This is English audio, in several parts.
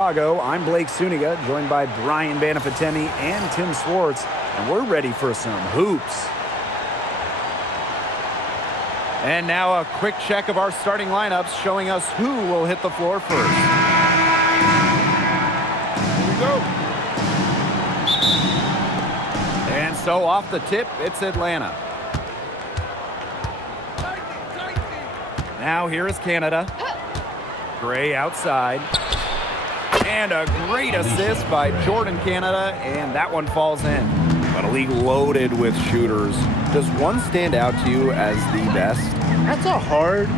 Chicago, I'm Blake Suniga, joined by Brian Banafitemi and Tim Swartz, and we're ready for some hoops. And now a quick check of our starting lineups showing us who will hit the floor first. Here we go. And so off the tip, it's Atlanta. Now here is Canada. Gray outside. And a great assist by Jordan Canada, and that one falls in. But a league loaded with shooters. Does one stand out to you as the best? That's a hard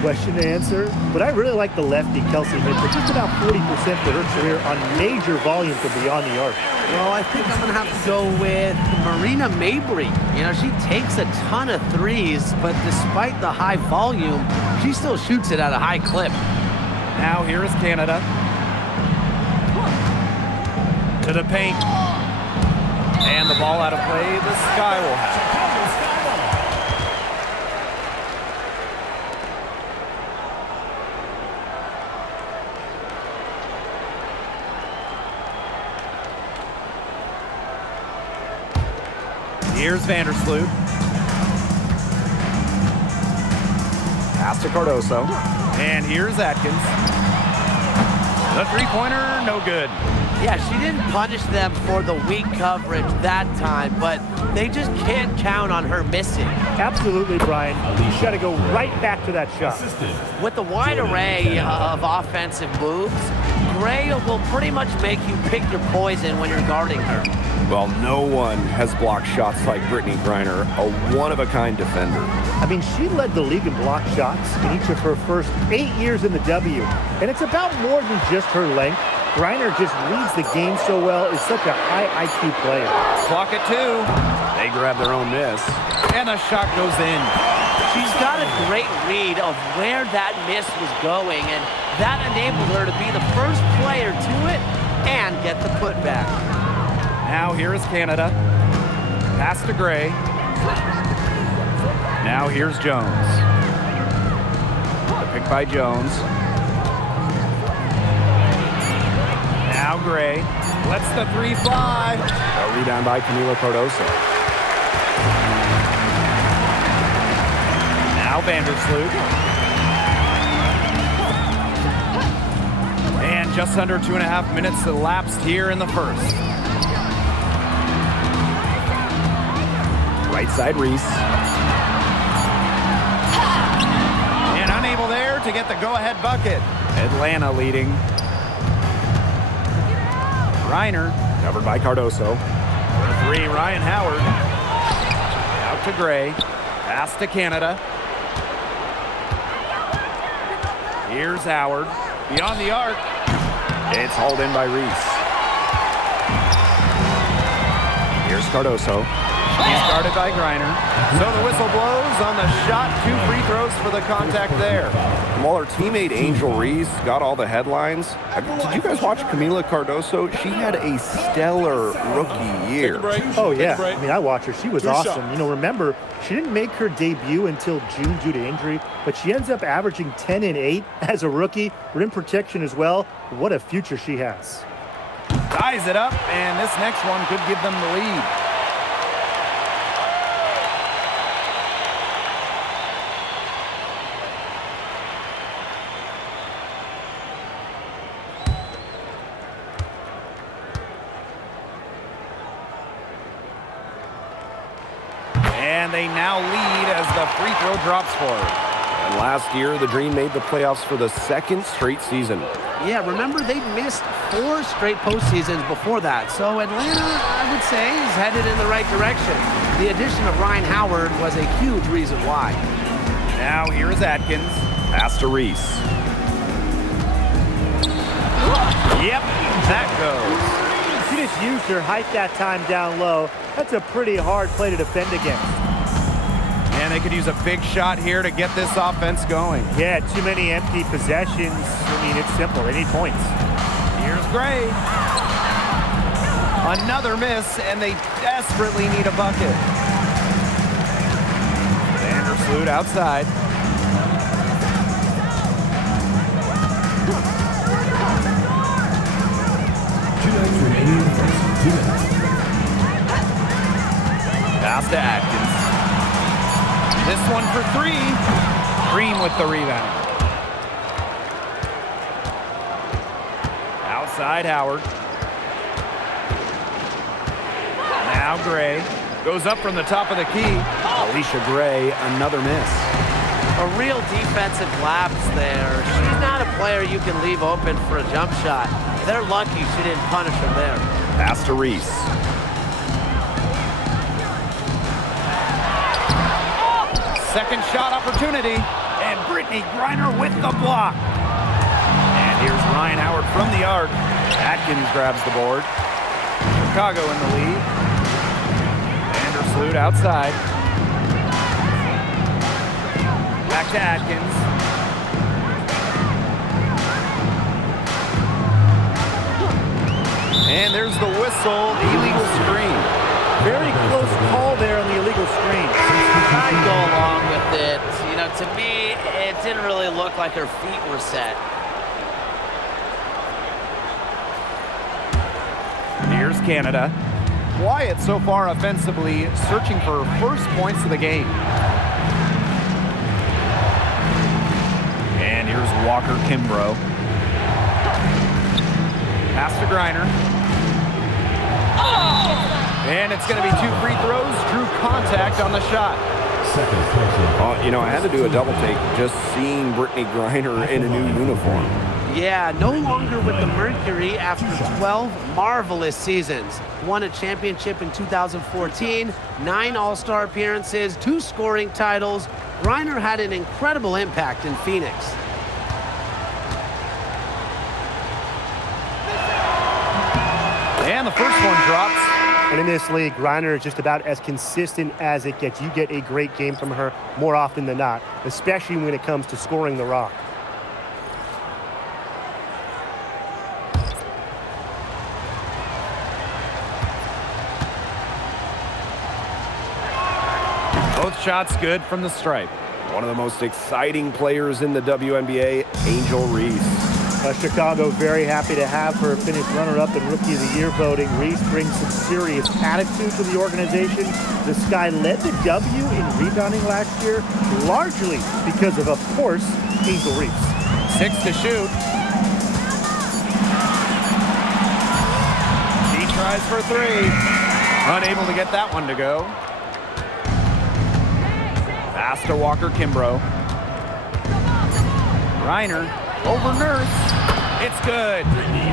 question to answer, but I really like the lefty, Kelsey Mitchell. Just about 40% for her career on major volume from beyond the arc. Well, I think I'm going to have to go with Marina Mabry. You know, she takes a ton of threes, but despite the high volume, she still shoots it at a high clip. Now here is Canada. To the paint. And the ball out of play. The Sky will have it. Here's Vandersloot. Pass to Cardoso. And here's Atkins. The three-pointer, no good. Yeah, she didn't punish them for the weak coverage that time, but they just can't count on her missing. Absolutely, Brian. You got to go right back to that shot. With the wide array of offensive moves, Gray will pretty much make you pick your poison when you're guarding her. Well, no one has blocked shots like Brittany Griner, a one-of-a-kind defender. I mean, she led the league in block shots in each of her first 8 years in the W. And it's about more than just her length. Griner just reads the game so well, is such a high IQ player. Clock at 2. They grab their own miss. And the shot goes in. She's got a great read of where that miss was going, and that enabled her to be the first player to it and get the putback. Now here is Canada. Pass to Gray. Now here's Jones. The pick by Jones. Now Gray lets the three fly. A rebound by Camila Cardoso. Now Vandersloot. And just under 2.5 minutes elapsed here in the first. Right side Reese. And unable there to get the go-ahead bucket. Atlanta leading. Reiner, covered by Cardoso. For three, Ryan Howard. Out to Gray. Pass to Canada. Here's Howard. Beyond the arc. It's hauled in by Reese. Here's Cardoso. He's guarded by Griner. So the whistle blows on the shot. 2 free throws for the contact there. While her teammate Angel Reese got all the headlines, did you guys watch Camila Cardoso? She had a stellar rookie year. Oh, yeah. I mean, I watched her. She was awesome. You know, remember, she didn't make her debut until June due to injury, but she ends up averaging 10 and 8 as a rookie. Rim protection as well. What a future she has. Ties it up, and this next one could give them the lead. And they now lead as the free throw drops for her. And last year, the Dream made the playoffs for the 2nd straight season. Yeah, remember they missed 4 straight postseasons before that. So Atlanta, I would say, is headed in the right direction. The addition of Ryan Howard was a huge reason why. Now here is Atkins. Pass to Reese. Yep, that goes. She just used her height that time down low. That's a pretty hard play to defend against. And they could use a big shot here to get this offense going. Yeah, too many empty possessions. I mean, it's simple. They need points. Here's Gray. Another miss, and they desperately need a bucket. Vandersloot outside. 2 minutes. Pass to Atkins. This one for 3. Green with the rebound. Outside Howard. Now Gray. Goes up from the top of the key. Alicia Gray, another miss. A real defensive lapse there. She's not a player you can leave open for a jump shot. They're lucky she didn't punish him there. Pass to Reese. Second shot opportunity. And Brittany Griner with the block. And here's Ryan Howard from the arc. Atkins grabs the board. Chicago in the lead. Vandersloot outside. Back to Atkins. And there's the whistle, illegal screen. Very close call there on the illegal screen. I'd go along with it. You know, to me, it didn't really look like her feet were set. Here's Canada. Wyatt so far offensively searching for first points of the game. And here's Walker Kimbrough. Pass to Griner. And it's going to be 2 free throws. Drew contact on the shot. Second person. You know, I had to do a double take just seeing Brittany Griner in a new uniform. Yeah, no longer with the Mercury after 12 marvelous seasons. Won a championship in 2014, 9 All-Star appearances, 2 scoring titles. Griner had an incredible impact in Phoenix. And the first one drops. And in this league, Griner is just about as consistent as it gets. You get a great game from her more often than not, especially when it comes to scoring the rock. Both shots good from the stripe. One of the most exciting players in the WNBA, Angel Reese. Chicago very happy to have her finish runner-up in Rookie of the Year voting. Reese brings some serious attitude to the organization. The Sky led the W in rebounding last year, largely because of course, Angel Reese. 6 to shoot. She tries for 3. Unable to get that one to go. Pass to Walker Kimbrough. Griner over Nurse. It's good.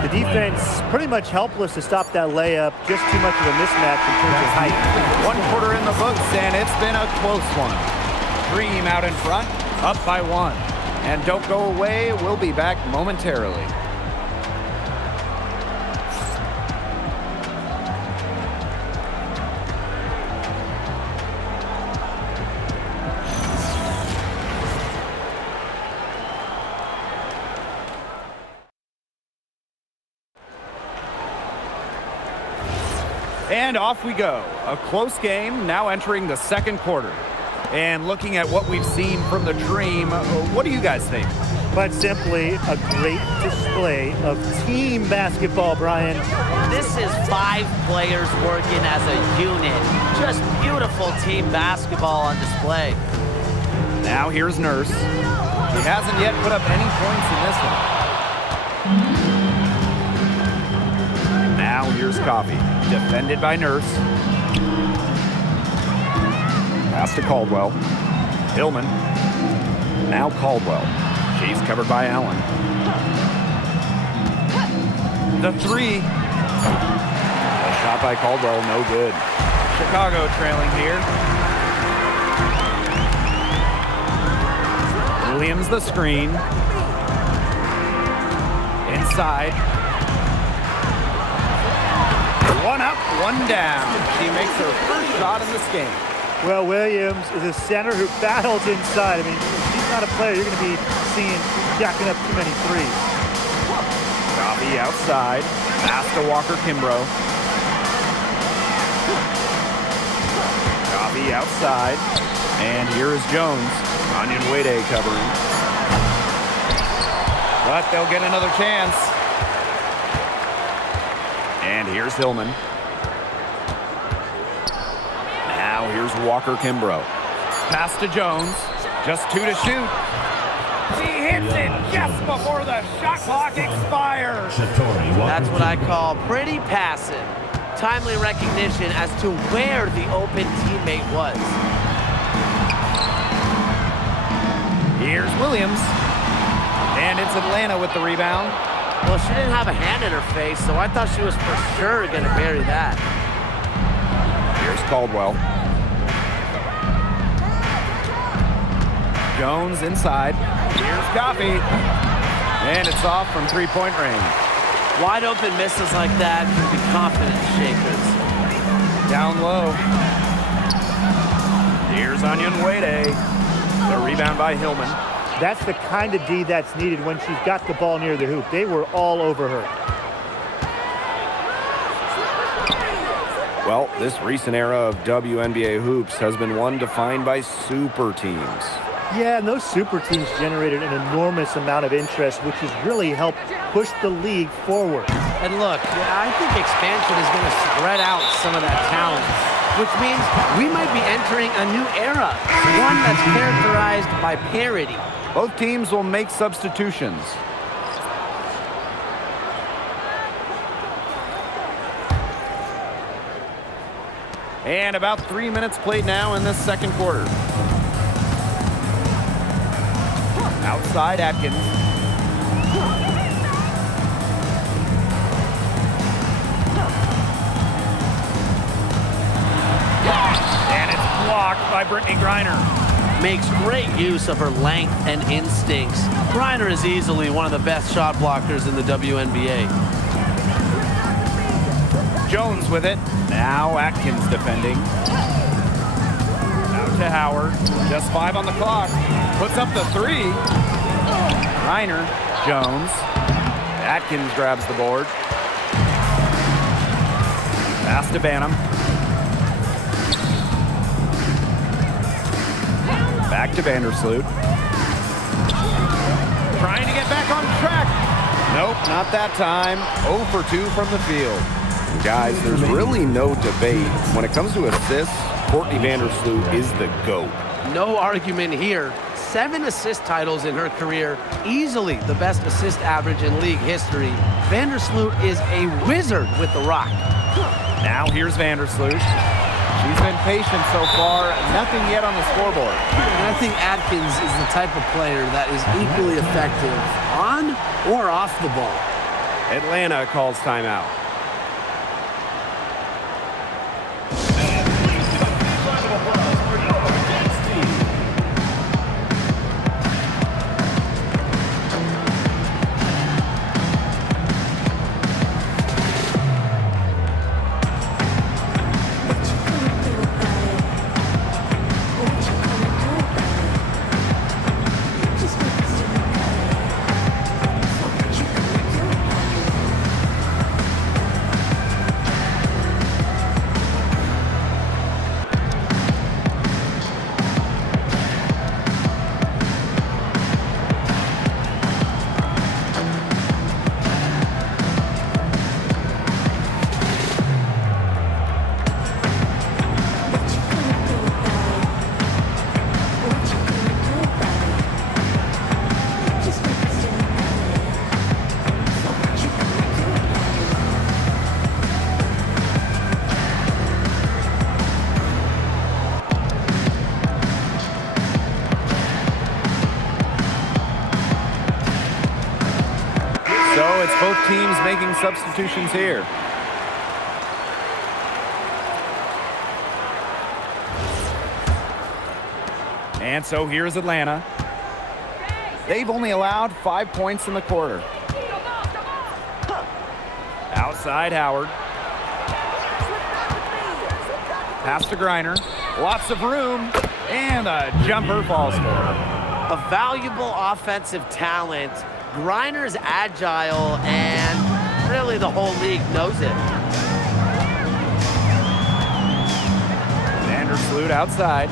The defense pretty much helpless to stop that layup. Just too much of a mismatch in terms of height. 1 quarter in the books, and it's been a close one. Dream out in front, up by 1. And don't go away, we'll be back momentarily. And off we go. A close game now entering the second quarter. And looking at what we've seen from the Dream, what do you guys think? But simply a great display of team basketball, Brian. This is 5 players working as a unit. Just beautiful team basketball on display. Now here's Nurse. She hasn't yet put up any points in this one. Now here's Coffey. Defended by Nurse. Pass to Caldwell. Hillman. Now Caldwell. She's covered by Allen. The 3. A shot by Caldwell, no good. Chicago trailing here. Williams the screen. Inside. 1 up, 1 down. She makes her first shot in this game. Well, Williams is a center who battles inside. I mean, if she's not a player you're going to be seeing jacking up too many threes. Coffey outside. Pass to Walker Kimbrough. Coffey outside. And here is Jones. Onion Wade covering. But they'll get another chance. And here's Hillman. Here's Walker Kimbrough. Pass to Jones. Just 2 to shoot. He hits it just before the shot clock expires. That's what I call pretty passive. Timely recognition as to where the open teammate was. Here's Williams. And it's Atlanta with the rebound. Well, she didn't have a hand in her face, so I thought she was for sure going to bury that. Here's Caldwell. Jones inside. Here's Coffey. And it's off from three-point range. Wide open misses like that can be confidence shakers. Down low. Here's Onion Wade. The rebound by Hillman. That's the kind of D that's needed when she's got the ball near the hoop. They were all over her. Well, this recent era of WNBA hoops has been one defined by super teams. Yeah, and those super teams generated an enormous amount of interest, which has really helped push the league forward. And look, I think expansion is going to spread out some of that talent, which means we might be entering a new era, one that's characterized by parity. Both teams will make substitutions. And about 3 minutes played now in this second quarter. Outside Atkins. And it's blocked by Brittany Griner. Makes great use of her length and instincts. Griner is easily one of the best shot blockers in the WNBA. Jones with it. Now Atkins defending. Out to Howard. Just 5 on the clock. Puts up the 3. Griner. Jones. Atkins grabs the board. Pass to Banham. Back to Vandersloot. Trying to get back on track. Nope, not that time. 0 for 2 from the field. Guys, there's really no debate. When it comes to assists, Courtney Vandersloot is the GOAT. No argument here. 7 assist titles in her career, easily the best assist average in league history. Vandersloot is a wizard with the rock. Now here's Vandersloot. She's been patient so far. Nothing yet on the scoreboard. And I think Atkins is the type of player that is equally effective on or off the ball. Atlanta calls timeout. So it's both teams making substitutions here. And so here's Atlanta. They've only allowed 5 points in the quarter. Outside Howard. Pass to Griner. Lots of room. And a jumper falls for her. A valuable offensive talent. Griner's agile, and really the whole league knows it. Vandersloot outside.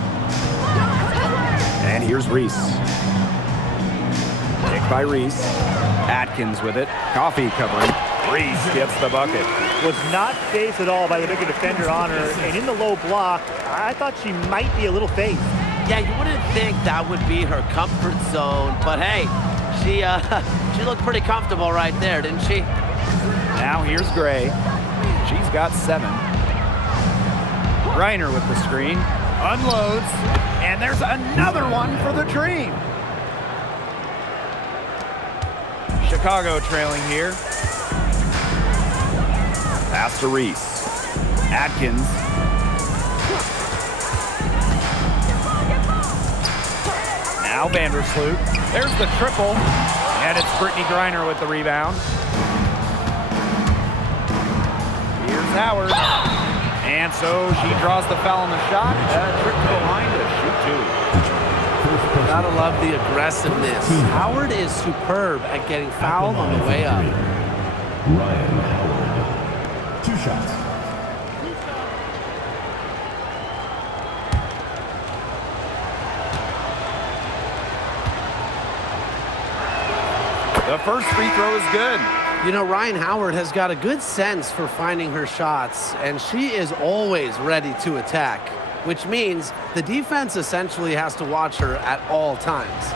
And here's Reese. Kick by Reese. Atkins with it. Coffey covering. Reese gets the bucket. Was not phased at all by the bigger defender on her. And in the low block, I thought she might be a little phased. Yeah, you wouldn't think that would be her comfort zone, but hey, she looked pretty comfortable right there, didn't she? Now here's Gray. She's got 7. Reiner with the screen. Unloads. And there's another one for the Dream. Chicago trailing here. Pass to Reese. Atkins. Now Vandersloot. There's the triple. And it's Brittany Griner with the rebound. Here's Howard. And so she draws the foul on the shot. Trip to the line to shoot 2. Gotta love the aggressiveness. Howard is superb at getting fouled on the way up. Ryan Howard. 2 shots. The first free throw is good. You know, Ryan Howard has got a good sense for finding her shots, and she is always ready to attack, which means the defense essentially has to watch her at all times.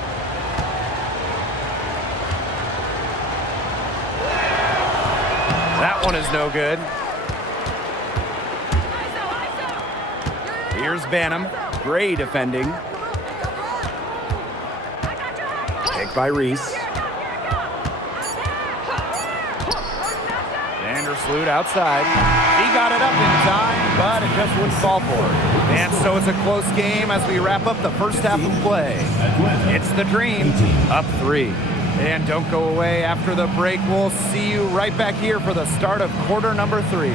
That one is no good. Here's Banham. Gray defending. Picked by Reese. Vandersloot outside. He got it up in time, but it just wouldn't fall for her. And so it's a close game as we wrap up the first half of play. It's the Dream up 3. And don't go away after the break. We'll see you right back here for the start of quarter number 3.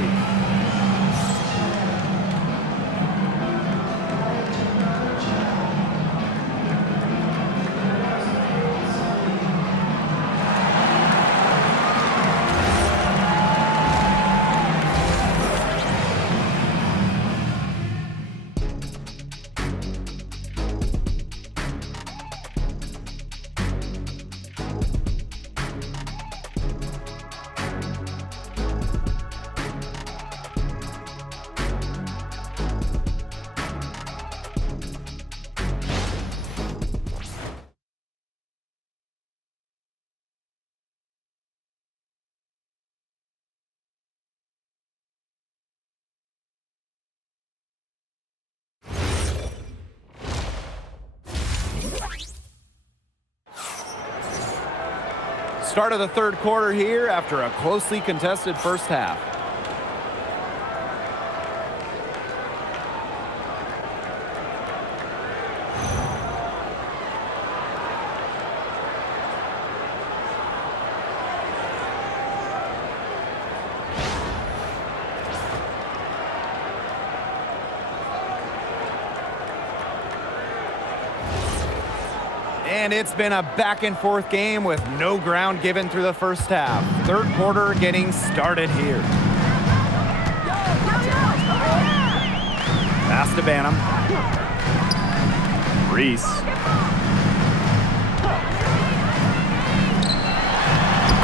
Start of the third quarter here after a closely contested first half. And it's been a back-and-forth game with no ground given through the first half. Third quarter getting started here. Pass to Banham. Reese.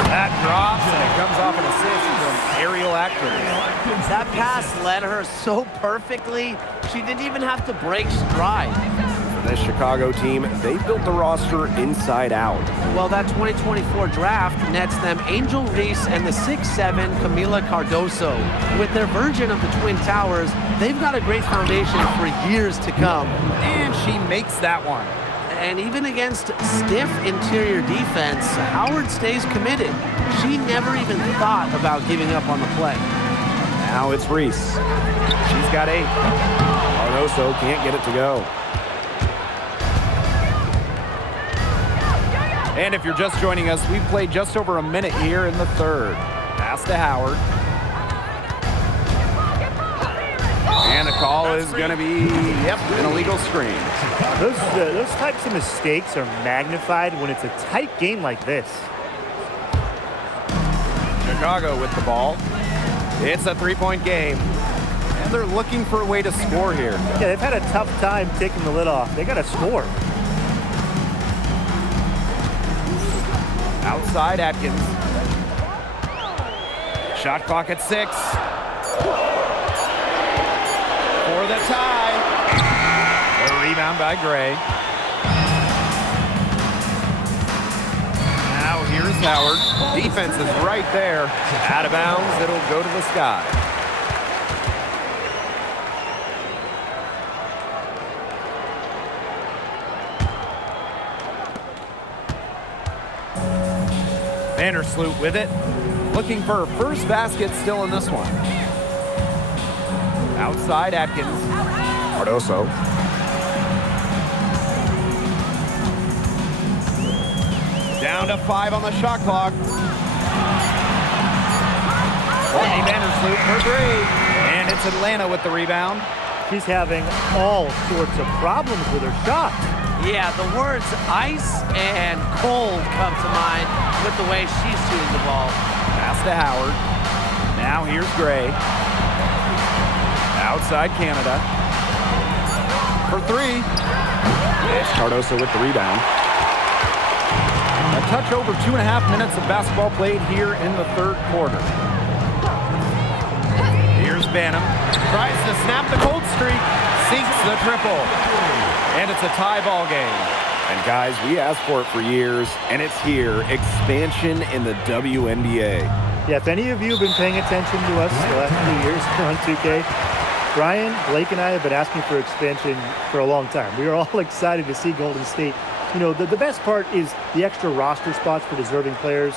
That drops, and it comes off an assist from Ariel Atkins. That pass led her so perfectly, she didn't even have to break stride. For this Chicago team, they built the roster inside out. Well, that 2024 draft nets them Angel Reese and the 6'7" Camila Cardoso. With their version of the Twin Towers, they've got a great foundation for years to come. And she makes that one. And even against stiff interior defense, Howard stays committed. She never even thought about giving up on the play. Now it's Reese. She's got 8. Cardoso can't get it to go. And if you're just joining us, we've played just over a minute here in the third. Pass to Howard. And the call is going to be, an illegal screen. Those types of mistakes are magnified when it's a tight game like this. Chicago with the ball. It's a 3-point game. And they're looking for a way to score here. Yeah, they've had a tough time taking the lid off. They got to score. Outside Atkins. Shot clock at 6. For the tie. A rebound by Gray. Now here's Howard. Defense is right there. Out of bounds. It'll go to the sky. Vandersloot with it. Looking for her first basket still in this one. Outside Atkins. Cardoso. Down to 5 on the shot clock. Courtney Vandersloot for 3. And it's Atlanta with the rebound. She's having all sorts of problems with her shot. Yeah, the words ice and cold come to mind with the way she's shooting the ball. Pass to Howard. Now here's Gray. Outside Canada. For 3. It's Cardoso with the rebound. A touch over 2.5 minutes of basketball played here in the third quarter. Here's Banham. Tries to snap the cold streak. Sinks the triple. And it's a tie ball game. And guys, we asked for it for years, and it's here. Expansion in the WNBA. Yeah, if any of you have been paying attention to us the last few years on 2K, Brian, Blake, and I have been asking for expansion for a long time. We are all excited to see Golden State. You know, the best part is the extra roster spots for deserving players.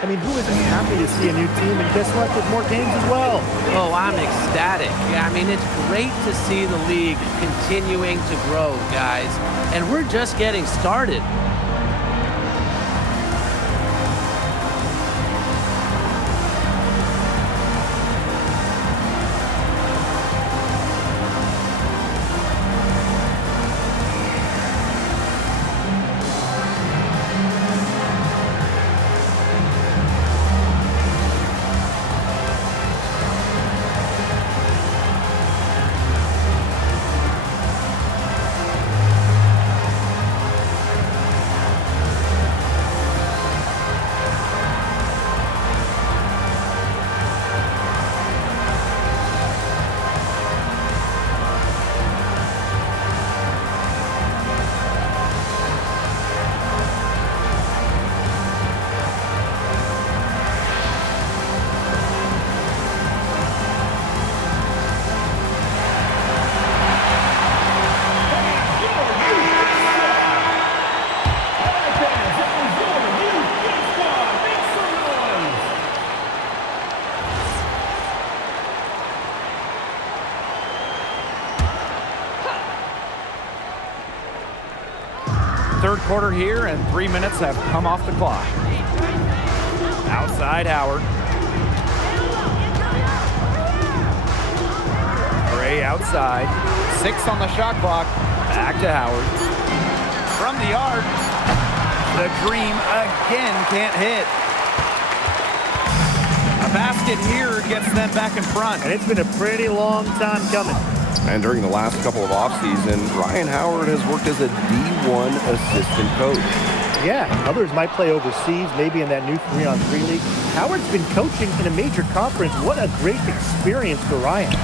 I mean, who isn't happy to see a new team? And guess what? There's more games as well. Oh, I'm ecstatic. I mean, it's great to see the league continuing to grow, guys. And we're just getting started. Third quarter here, and 3 minutes have come off the clock. Outside Howard. Gray outside. 6 on the shot clock. Back to Howard. From the arc. The Dream again can't hit. A basket here gets them back in front. And it's been a pretty long time coming. And during the last couple of offseason, Ryan Howard has worked as a D1 assistant coach. Yeah, others might play overseas, maybe in that new 3-on-3 league. Howard's been coaching in a major conference. What a great experience for Ryan.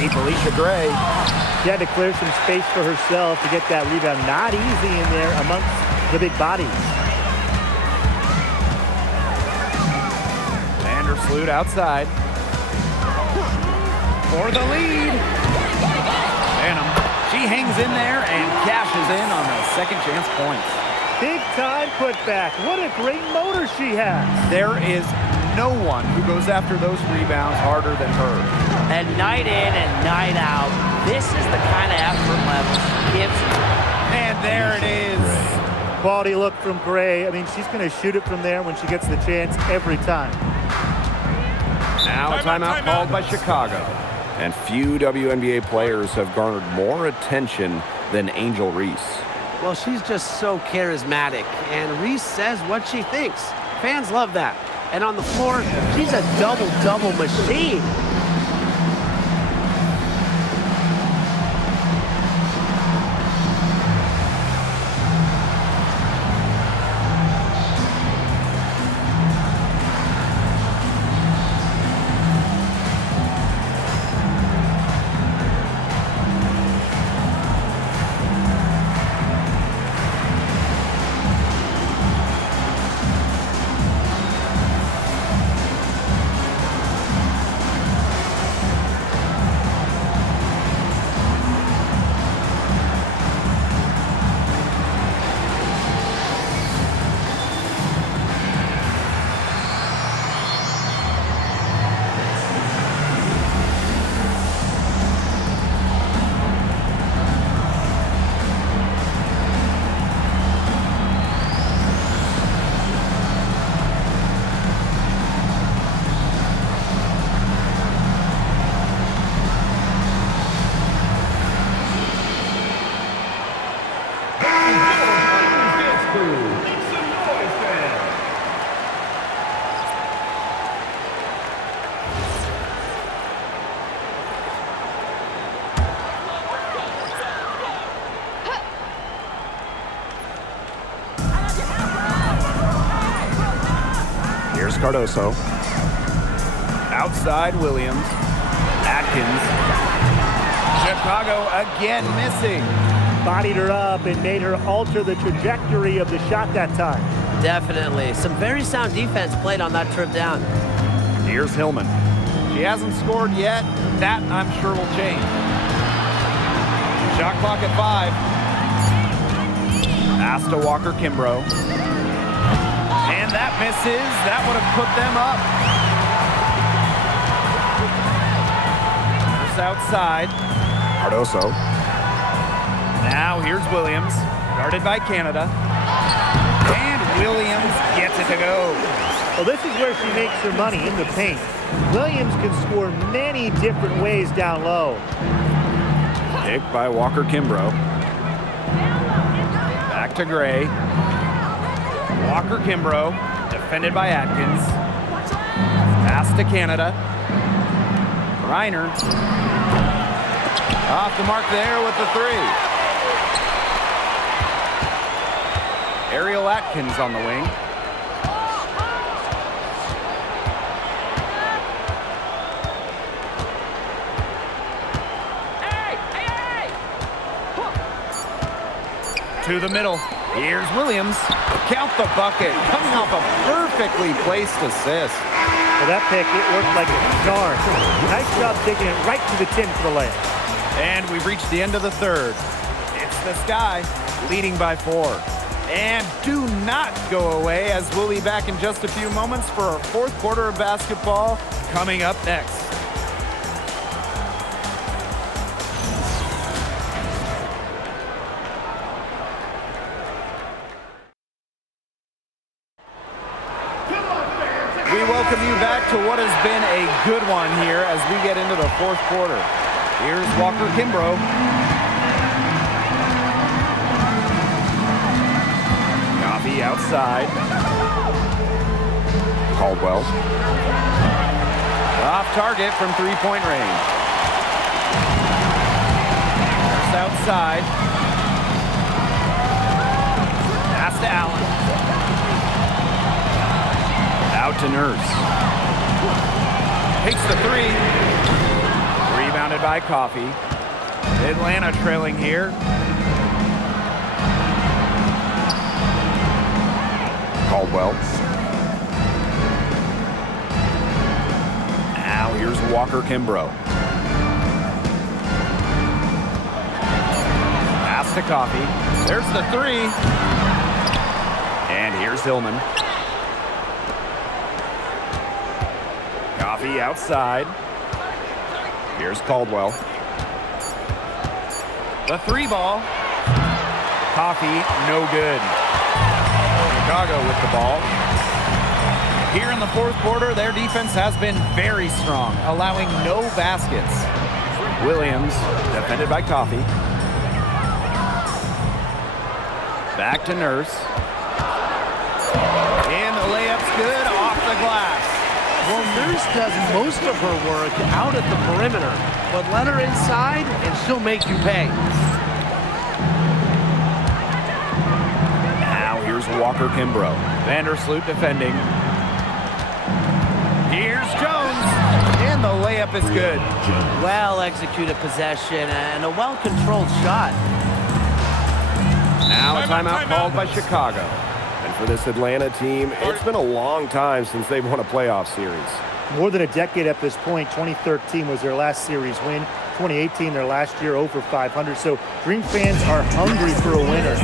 Deep Alicia Gray. She had to clear some space for herself to get that rebound. Not easy in there amongst the big bodies. Vandersloot outside. For the lead. Banham. She hangs in there and cashes in on the second chance points. Big time putback. What a great motor she has. There is no one who goes after those rebounds harder than her. And night in and night out, this is the kind of effort level she gives you. And there it is. Quality look from Gray. I mean, she's going to shoot it from there when she gets the chance every time. Now a timeout called by Chicago. And few WNBA players have garnered more attention than Angel Reese. Well, she's just so charismatic, and Reese says what she thinks. Fans love that. And on the floor, she's a double-double machine. Cardoso. Outside Williams. Atkins. Chicago again missing. Bodied her up and made her alter the trajectory of the shot that time. Definitely. Some very sound defense played on that trip down. Here's Hillman. She hasn't scored yet. That, I'm sure, will change. Shot clock at 5. Pass to Walker Kimbrough. And that misses. That would have put them up. There's outside. Cardoso. Now here's Williams. Guarded by Canada. And Williams gets it to go. Well, this is where she makes her money, in the paint. Williams can score many different ways down low. Pick by Walker Kimbrough. Back to Gray. Walker Kimbrough, defended by Atkins. Pass to Canada. Reiner. Off the mark there with the 3. Ariel Atkins on the wing. To the middle. Here's Williams. Count the bucket. Coming off a perfectly placed assist. Well, that pick, it worked like a charm. Nice job taking it right to the tin for the layup. And we've reached the end of the third. It's the Sky leading by 4. And do not go away, as we'll be back in just a few moments for our fourth quarter of basketball coming up next. We welcome you back to what has been a good one here as we get into the fourth quarter. Here's Walker Kimbrough. Coffee outside. Caldwell. Off target from three-point range. First outside. Pass to Allen. Out to Nurse. Takes the 3. Rebounded by Coffee. Atlanta trailing here. Caldwell. Now here's Walker Kimbrough. Pass to Coffee. There's the 3. And here's Hillman. Coffee outside. Here's Caldwell. The 3 ball. Coffee, no good. Chicago with the ball. Here in the fourth quarter, their defense has been very strong, allowing no baskets. Williams, defended by Coffee. Back to Nurse. And the layup's good off the glass. Well, Nurse does most of her work out at the perimeter, but let her inside and she'll make you pay. Now here's Walker Kimbrough. Vandersloot defending. Here's Jones. And the layup is good. Well-executed possession and a well-controlled shot. Now a timeout called by Chicago. And for this Atlanta team, it's been a long time since they've won a playoff series. More than a decade at this point. 2013 was their last series win. 2018, their last year, over 500. So Dream fans are hungry for a winner.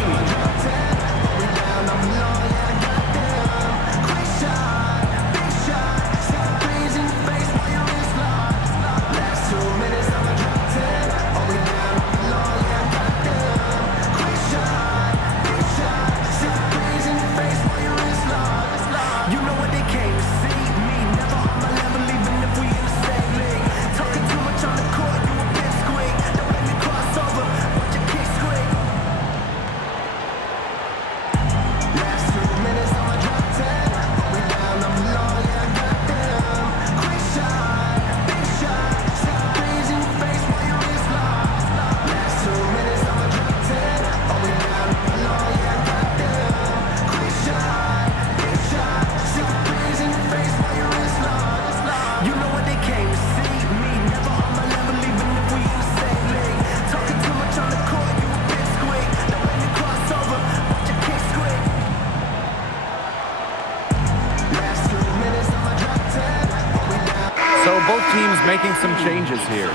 both teams making some changes here.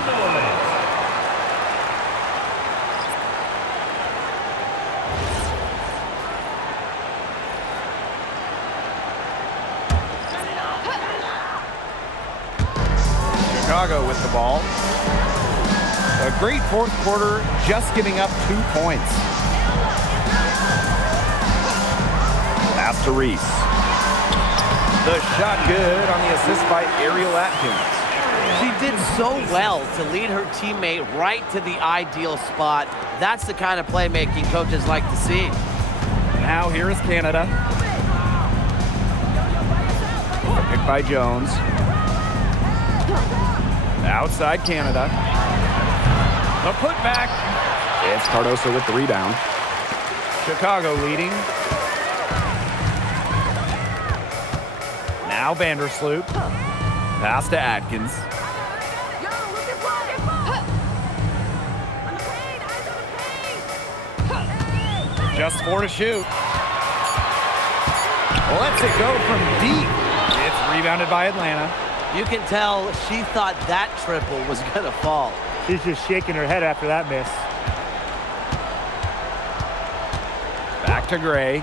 Chicago with the ball. A great fourth quarter, just giving up 2 points. Pass to Reese. The shot good on the assist by Ariel Atkins. She did so well to lead her teammate right to the ideal spot. That's the kind of playmaking coaches like to see. Now here is Canada. Picked by Jones. Outside Canada. The putback. It's Cardoso with the rebound. Chicago leading. Now Vandersloot. Pass to Atkins. Just 4 to shoot. Lets it go from deep. It's rebounded by Atlanta. You can tell she thought that triple was going to fall. She's just shaking her head after that miss. Back to Gray.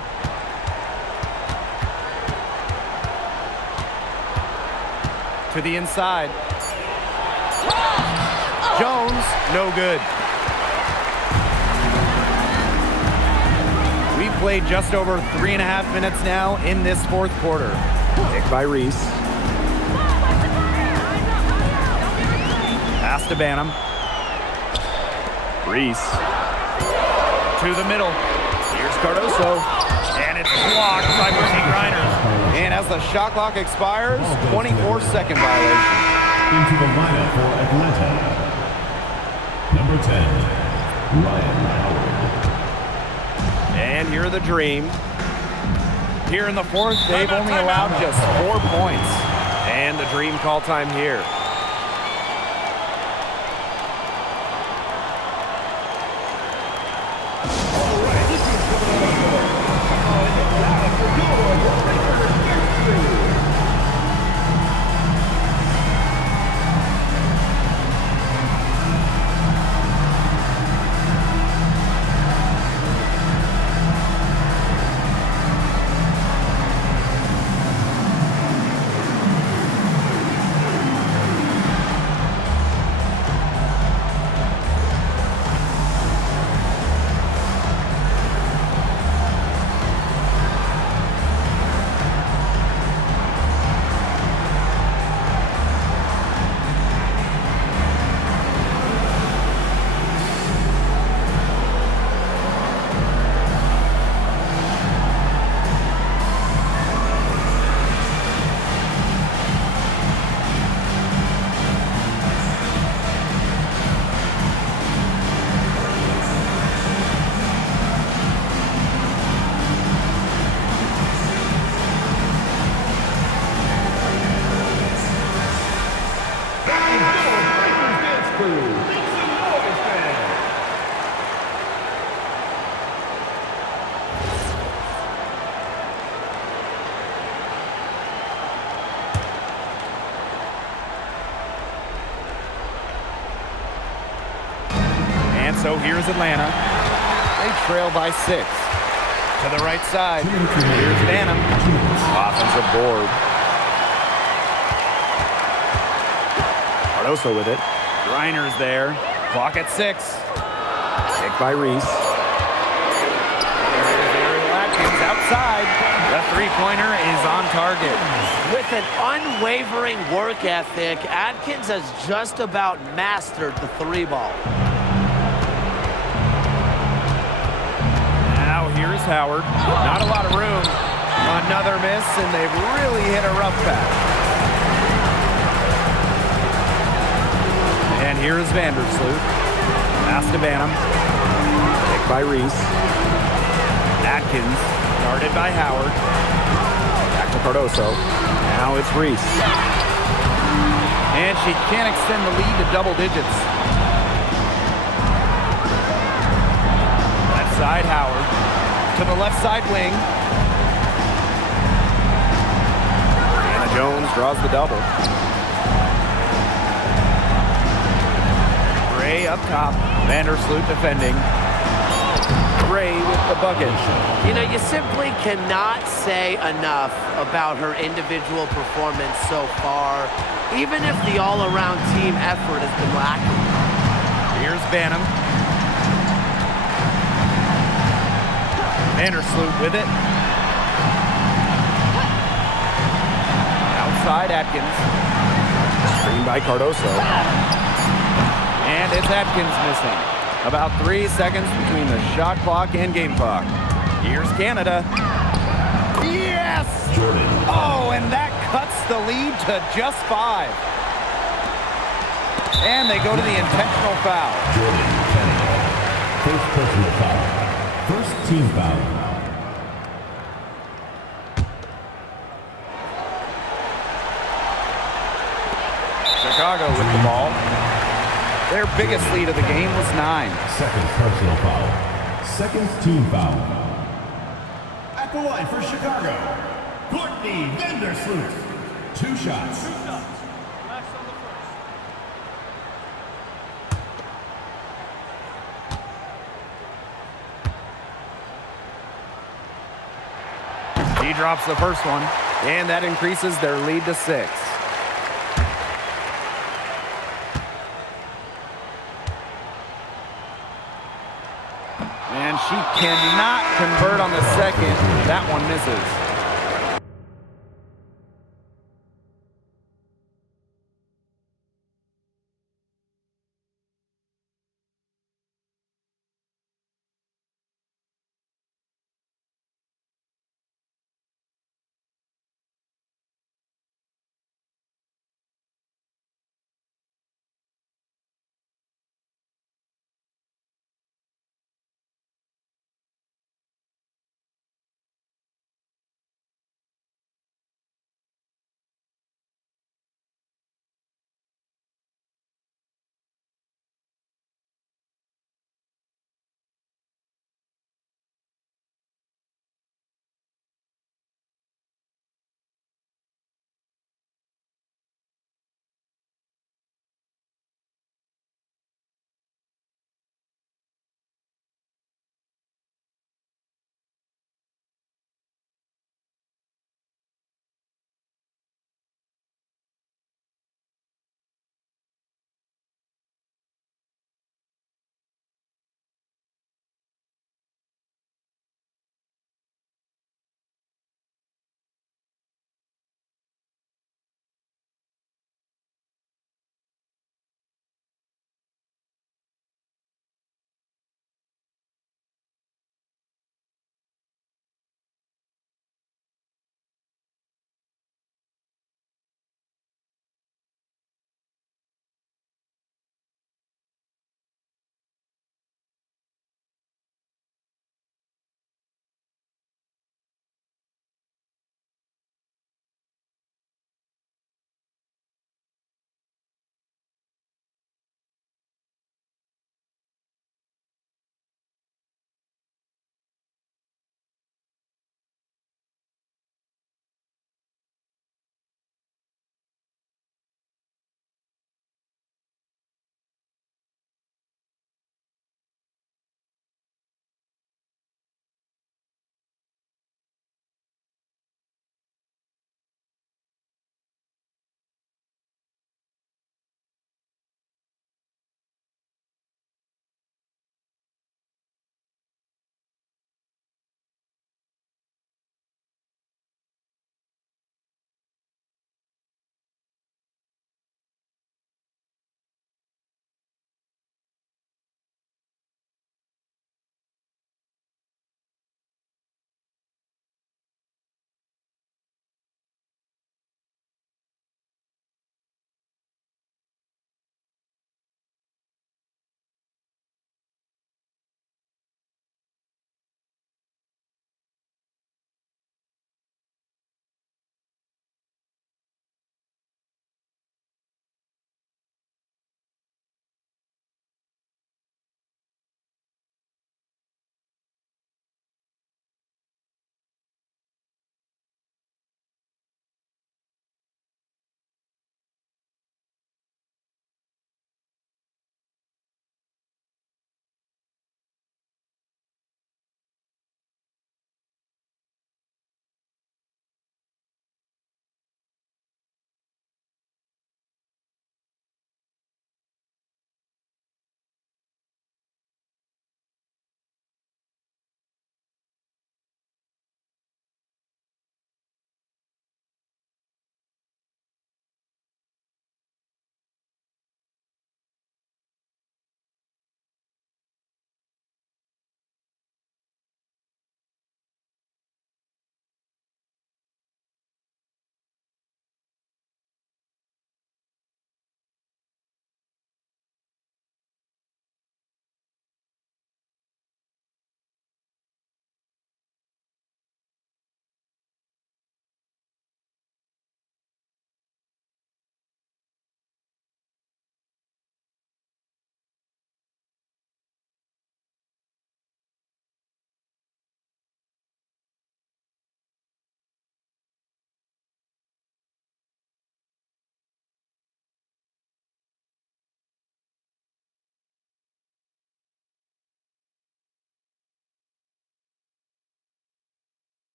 To the inside. Jones, no good. We've played just over 3.5 minutes now in this fourth quarter. Picked by Reese. Pass to Banham. Reese. To the middle. Here's Cardoso. And it's blocked by Brittany Griner. And as the shot clock expires, 24-second violation. Into the lineup for Atlanta. Number 10, Ryan Howard. And here are the Dream. Here in the fourth, they've only allowed just 4 points. And the Dream call time here. So here's Atlanta. They trail by 6. To the right side. Here's Banham. Offensive board. Cardoso with it. Griner's there. Clock at 6. Picked by Reese. There's Ariel Atkins outside. The three-pointer is on target. With an unwavering work ethic, Atkins has just about mastered the 3-ball. Now here's Howard. Not a lot of room. Another miss, and they've really hit a rough patch. And here is Vandersloot. Pass to Banham. Picked by Reese. Atkins, guarded by Howard. Back to Cardoso. Now it's Reese. And she can't extend the lead to double digits. Left side, Howard. To the left side wing. Jones draws the double. up top. Vandersloot defending. Gray with the bucket. You know, you simply cannot say enough about her individual performance so far, even if the all-around team effort has been lacking. Here's Banham. Vandersloot with it. Outside Atkins. Screen by Cardoso. And it's Atkins missing. About 3 seconds between the shot clock and game clock. Here's Canada. Yes! Jordan. Oh, and that cuts the lead to just 5. And they go to the intentional foul. Jordan Canada. First personal foul. First team foul. Chicago with the ball. Their biggest lead of the game was 9. Second personal foul. Second team foul. At the line for Chicago, Courtney Vandersloot. 2 shots. He drops the first one, and that increases their lead to 6. And she cannot convert on the second. That one misses.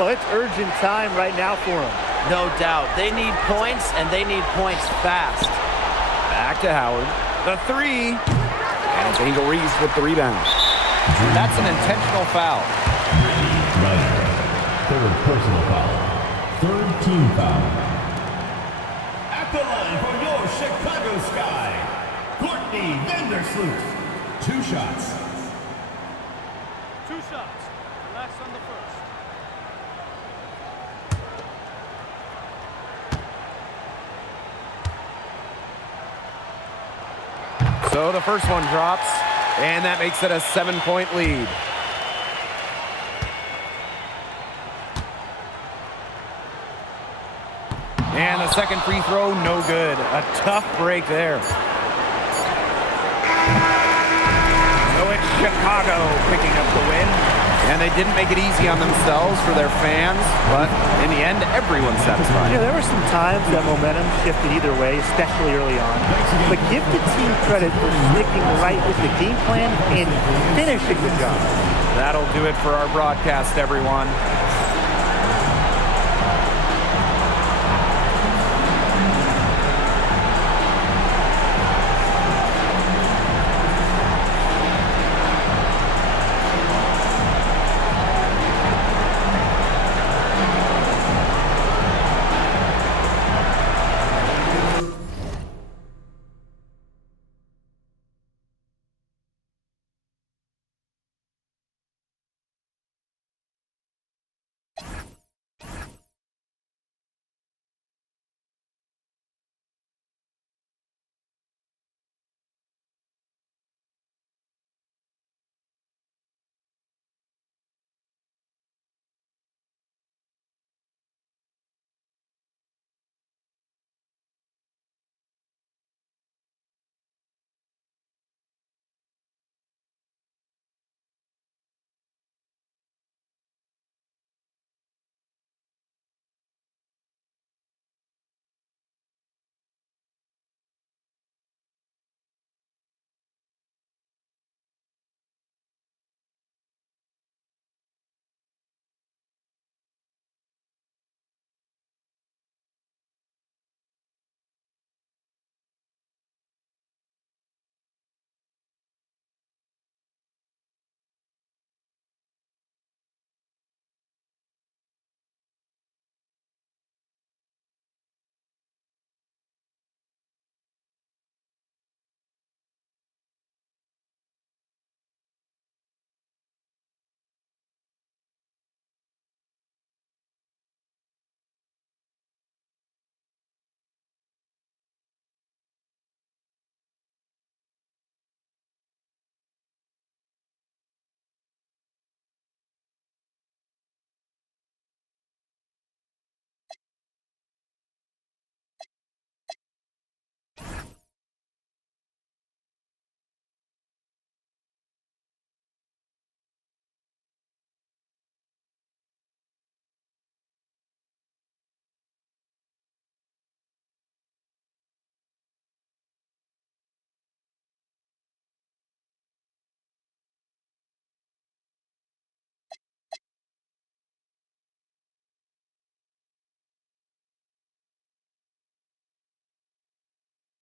Well, it's urgent time right now for them. No doubt. They need points, and they need points fast. Back to Howard. The three. And it's Angel Reese with the rebound. That's an intentional foul. Ryder. Third personal foul. Third team foul. At the line for your Chicago Sky, Courtney Vandersloot. 2 shots. 2 shots. Last on the first. So the first one drops, and that makes it a 7-point lead. And the second free throw, no good. A tough break there. So it's Chicago picking up the win. And they didn't make it easy on themselves for their fans, but in the end, everyone's satisfied. There were some times that momentum shifted either way, especially early on. But give the team credit for sticking right with the game plan and finishing the job. That'll do it for our broadcast, everyone.